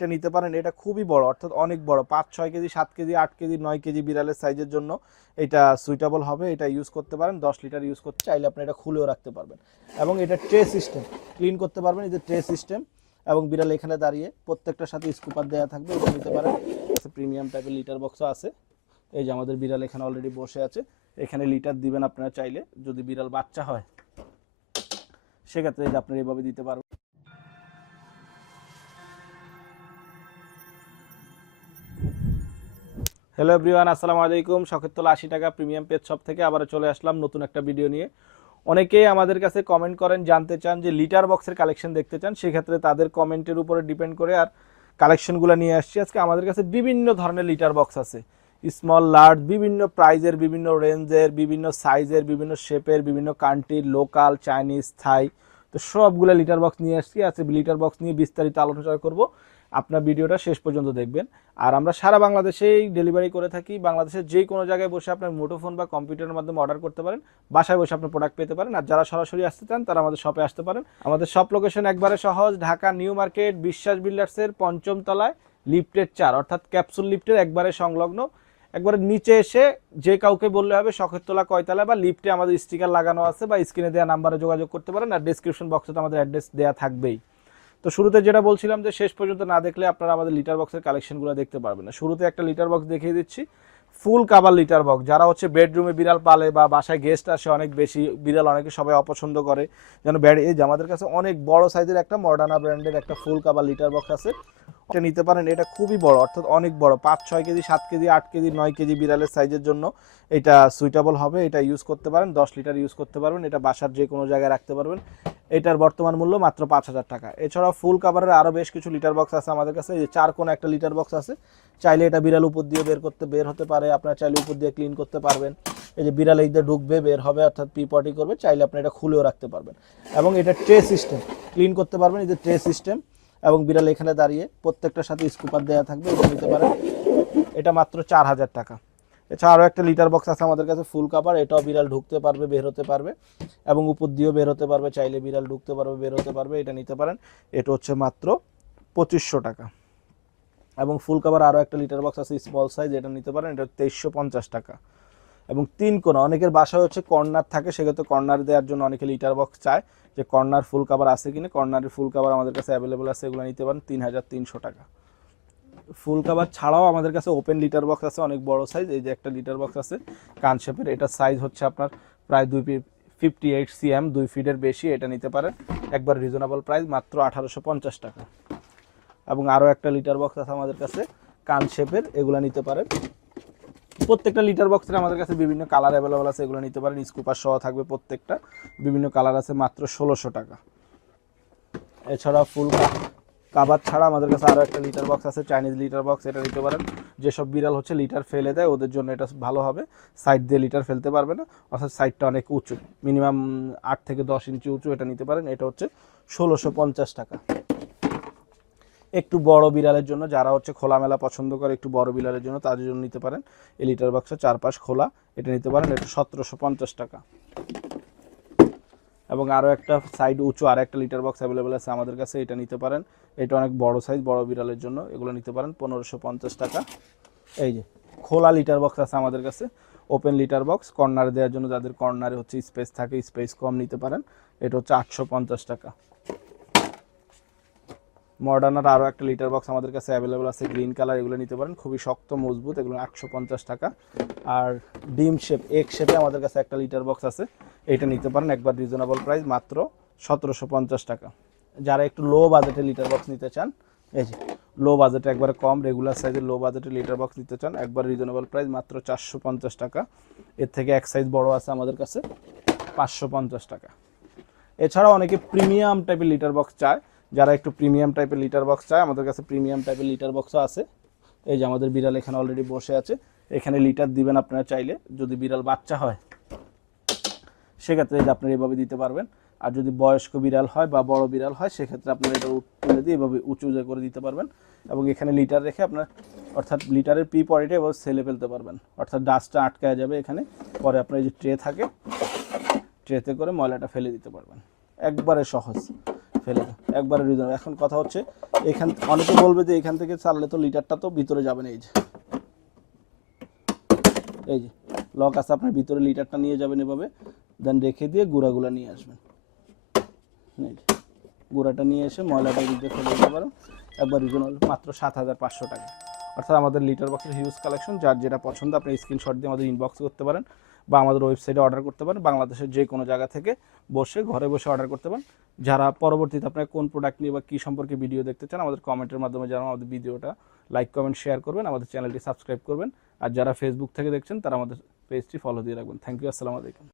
এটা নিতে পারেন, এটা খুবই বড়, অর্থাৎ অনেক বড়, পাঁচ, ছয় কেজি, সাত কেজি, আট কেজি, নয় কেজি বিড়ালের সাইজের জন্য এটা সুইটেবল হবে, এটা ইউজ করতে পারেন, দশ লিটার ইউজ করতে চাইলে আপনি এটা খুলেও রাখতে পারবেন। এবং এটা ট্রে সিস্টেম ক্লিন করতে পারবেন, এই যে ট্রে সিস্টেম এবং বিড়াল এখানে দাঁড়িয়ে প্রত্যেকটার সাথে স্কুপার দেওয়া থাকবে, এটা নিতে পারেন। প্রিমিয়াম টাইপের লিটার বক্সও আছে, এই যে আমাদের বিড়াল এখানে অলরেডি বসে আছে, এখানে লিটার দিবেন আপনারা চাইলে, যদি বিড়াল বাচ্চা হয়, সেক্ষেত্রে আপনারা এভাবে দিতে পারবেন। হ্যালো এভরিওয়ান আসসালামু আলাইকুম। শখের আশি টাকা প্রিমিয়াম পেজ শপ থেকে আবার চলে আসলাম নতুন একটা ভিডিও নিয়ে। অনেকেই আমাদের কাছে কমেন্ট করেন, জানতে চান যে লিটার বক্সের কালেকশন দেখতে চান, সেক্ষেত্রে তাদের কমেন্টের উপরে ডিপেন্ড করে আর কালেকশনগুলো নিয়ে আসছি। আজকে আমাদের কাছে বিভিন্ন ধরনের লিটার বক্স আছে। স্মল লার্জ বিভিন্ন প্রাইজের বিভিন্ন রেঞ্জের বিভিন্ন সাইজের বিভিন্ন শেপের বিভিন্ন কান্ট্রির লোকাল চাইনিজ থাই তো সবগুলো লিটার বক্স নিয়ে আসছি। আজকে লিটার বক্স নিয়ে বিস্তারিত আলোচনা করব। আপনার ভিডিওটা শেষ পর্যন্ত দেখবেন। আর আমরা সারা বাংলাদেশেই ডেলিভারি করে থাকি। বাংলাদেশের যে কোনো জায়গায় বসে আপনার মুঠোফোন বা কম্পিউটারের মাধ্যমে অর্ডার করতে পারেন। বাসায় বসে আপনার প্রোডাক্ট পেতে পারেন। আর যারা সরাসরি আসতে চান, তারা আমাদের শপে আসতে পারেন। আমাদের শপ লোকেশন একবারে সহজ, ঢাকা নিউ মার্কেট, বিশ্বাস বিল্ডার্সের পঞ্চম তলায়, লিফটের চার, অর্থাৎ ক্যাপসুল লিফটের একবারে সংলগ্ন। একবারে নিচে এসে যে কাউকে বললে হবে, শখের তোলা, কয়তলা বা লিফটে আমাদের স্টিকার লাগানো আছে বা স্ক্রিনে দেওয়া নাম্বারে যোগাযোগ করতে পারেন। আর ডিসক্রিপশন বক্সে তো আমাদের অ্যাড্রেস দেওয়া থাকবেই। তো শুরুতে যেটা বলছিলাম যে শেষ পর্যন্ত না দেখলে আপনারা আমাদের লিটার বক্সের কালেকশনগুলো দেখতে পারবেন না। শুরুতে একটা লিটার বক্স দেখিয়ে দিচ্ছি। ফুল কাবার লিটার বক্স যারা হচ্ছে বেডরুমে বিড়াল পালে বা বাসায় গেস্ট আসে, অনেক বেশি বিড়াল অনেকে সবাই অপছন্দ করে। যেন ব্যাড এই যে আমাদের কাছে অনেক বড় সাইজের একটা মডার্না ব্র্যান্ডের একটা ফুল কাবার লিটার বক্স আছে। এটা নিতে পারেন, এটা খুবই বড়, অর্থাৎ অনেক বড়, পাঁচ, ছয় কেজি, সাত কেজি, আট কেজি, নয় কেজি বিড়ালের সাইজের জন্য এটা সুইটেবল হবে, এটা ইউজ করতে পারেন, দশ লিটার ইউজ করতে পারবেন, এটা বাসার যে কোনো জায়গায় রাখতে পারবেন। এটার বর্তমান মূল্য মাত্র পাঁচ হাজার টাকা। এছাড়াও ফুল কাভারের আরও বেশ কিছু লিটার বক্স আছে আমাদের কাছে, এই চার কোনো একটা লিটার বক্স আছে। চাইলে এটা বিড়াল উপর দিয়ে বের করতে, বের হতে পারে, আপনার চাইলে উপর দিয়ে ক্লিন করতে পারবেন। এই যে বিড়াল এই ঢুকবে, বের হবে, অর্থাৎ পি পটি করবে, চাইলে আপনি এটা খুলেও রাখতে পারবেন। এবং এটা ট্রে সিস্টেম ক্লিন করতে পারবেন, এই যে ট্রে সিস্টেম এবং বিড়াল এখানে দাঁড়িয়ে প্রত্যেকটার সাথে স্কুপার দেওয়া থাকবে, এটা নিতে পারেন এটা মাত্র চার হাজার টাকা। এছাড়া আরও একটা লিটার বক্স আছে আমাদের কাছে ফুল কাভার এটাও বিড়াল ঢুকতে পারবে, বের হতে পারবে। এবং উপর দিয়েও বের হতে পারবে, চাইলে বিড়াল ঢুকতে পারবে, বের হতে পারবে, এটা নিতে পারেন। এটা হচ্ছে মাত্র পঁচিশশো টাকা। এবং ফুল কাভার আরও একটা লিটার বক্স আছে স্মল সাইজ এটা নিতে পারেন, এটা তেইশশো পঞ্চাশ টাকা। এবং তিন কোনা। অনেকের বাসায় হচ্ছে কর্নার থাকে, সেক্ষেত্রে কর্নার দেওয়ার জন্য অনেকে লিটার বক্স চায় যে কর্নার ফুল কাভার আছে কিনা। কর্নারের ফুল কাভার আমাদের কাছে অ্যাভেলেবল আছে, এগুলো নিতে পারেন তিন হাজার তিনশো টাকা। ফুল কাভার ছাড়াও আমাদের কাছে ওপেন লিটার বক্স আছে, অনেক বড় সাইজ এই যে একটা লিটার বক্স আছে, কান শেপের। এটার সাইজ হচ্ছে আপনার প্রায় দুই ফিফটি এইট সিএম দুই ফিটের বেশি, এটা নিতে পারেন। একবার রিজনেবল প্রাইস মাত্র আঠারোশো পঞ্চাশ টাকা। এবং আরও একটা লিটার বক্স আছে আমাদের কাছে, কান শেপের, এগুলো নিতে পারেন। প্রত্যেকটা লিটার বক্সের আমাদের কাছে বিভিন্ন কালার অ্যাভেলেবল আছে, এগুলো নিতে পারেন। স্কুপার সহ থাকবে প্রত্যেকটা। বিভিন্ন কালার আছে মাত্র ষোলোশো টাকা। এছাড়া ফুল কাবার ছাড়া আমাদের কাছে আরও একটা লিটার বক্স আছে চাইনিজ লিটার বক্স এটা নিতে পারেন। যেসব বিড়াল হচ্ছে লিটার ফেলে দেয়, ওদের জন্য এটা ভালো হবে। সাইড দিয়ে লিটার ফেলতে পারবে না, অর্থাৎ সাইডটা অনেক উঁচু। মিনিমাম আট থেকে দশ ইঞ্চি উঁচু এটা নিতে পারেন। এটা হচ্ছে ষোলোশো পঞ্চাশ টাকা। একটু বড় বিড়ালের জন্য, যারা হচ্ছে খোলামেলা পছন্দ করে, একটু বড় বিড়ালের জন্য, তাদের জন্য নিতে পারেন। এই লিটার বক্সের চারপাশ খোলা, এটা নিতে পারেন, এটা সতেরোশো পঞ্চাশ টাকা। এবং আরও একটা সাইড উঁচু, আর একটা লিটার বক্স অ্যাভেলেবেল আছে আমাদের কাছে, এটা নিতে পারেন। এটা অনেক বড় সাইজ বড় বিড়ালের জন্য, এগুলো নিতে পারেন, পনেরোশো পঞ্চাশ টাকা। এই যে, খোলা লিটার বক্স আছে আমাদের কাছে ওপেন লিটার বক্স কর্নারে দেওয়ার জন্য যাদের কর্নারে হচ্ছে স্পেস থাকে স্পেস কম নিতে পারেন, এটা হচ্ছে আটশো পঞ্চাশ টাকা। মডার্নার আরও একটা লিটার বক্স আমাদের কাছে অ্যাভেলেবল আছে গ্রিন কালার এগুলো নিতে পারেন। খুবই শক্ত, মজবুত, এগুলো আটশো পঞ্চাশ টাকা। আর ডিম শেপ এক শেপে আমাদের কাছে একটা লিটার বক্স আছে, এটা নিতে পারেন, একবার রিজনেবল প্রাইস মাত্র সতেরোশো পঞ্চাশ টাকা। যারা একটু লো বাজেটে লিটার বক্স নিতে চান, এই যে লো বাজেটে একবারে কম রেগুলার সাইজের লো বাজেটে লিটার বক্স নিতে চান, একবার রিজনেবল প্রাইস মাত্র চারশো পঞ্চাশ টাকা। এর থেকে এক সাইজ বড় আছে আমাদের কাছে, পাঁচশো পঞ্চাশ টাকা। এছাড়াও অনেকে প্রিমিয়াম টাইপের লিটার বক্স চায় যারা একটু প্রিমিয়াম টাইপের লিটার বক্স চায়, আমাদের কাছে প্রিমিয়াম টাইপের লিটার বক্সও আছে। এই যে আমাদের বিড়াল এখানে অলরেডি বসে আছে। এখানে লিটার দিবেন আপনারা চাইলে, যদি বিড়াল বাচ্চা হয়। সেক্ষেত্রে যে আপনারা এভাবে দিতে পারবেন। আর যদি বয়স্ক বিড়াল হয় বা বড় বিড়াল হয়, সেক্ষেত্রে আপনারা এটা তুলে দিয়ে এভাবে উঁচু উঁচু করে দিতে পারবেন। এবং এখানে লিটার রেখে আপনার, অর্থাৎ লিটারের পি পয়েন্টে এবার সেলে ফেলতে পারবেন। অর্থাৎ ডাস্টটা আটকায় যাবে এখানে। পরে আপনার এই যে ট্রে থাকে ট্রেতে করে ময়লাটা ফেলে দিতে পারবেন। একবারে সহজ। ফেলে একবারে রিজনেবল এখন কথা হচ্ছে, এখান অনেকে বলবে যে এখান থেকে চাললে তো লিটারটা তো ভিতরে যাবে না, এই যে। এই যে লক আছে, আপনার ভিতরে লিটারটা নিয়ে যাবেন এভাবে দেন রেখে দিয়ে গুঁড়াগুলা নিয়ে আসবেন। গুঁড়াটা নিয়ে এসে ময়লাটা দিতে ফেলে দিতে পারেন। একবার রিজনেবল মাত্র সাত হাজার পাঁচশো টাকা। অর্থাৎ আমাদের লিটার বক্সের হিউজ কালেকশন যার যেটা পছন্দ, আপনি স্ক্রিনশট দিয়ে আমাদের ইনবক্স করতে পারেন। বা আমাদের ওয়েবসাইটে অর্ডার করতে পারেন। বাংলাদেশের যে কোনো জায়গা থেকে বসে, ঘরে বসে অর্ডার করতে পারেন। যারা পরবর্তীতে আপনার কোন প্রোডাক্ট নিয়ে বা কী সম্পর্কে ভিডিও দেখতে চান, আমাদের কমেন্টের মাধ্যমে যারা আমাদের ভিডিওটা লাইক কমেন্ট শেয়ার করবেন, আমাদের চ্যানেলটি সাবস্ক্রাইব করবেন। আর যারা ফেসবুক থেকে দেখছেন, তারা আমাদের পেজটি ফলো দিয়ে রাখবেন। থ্যাংক ইউ আসসালামু আলাইকুম।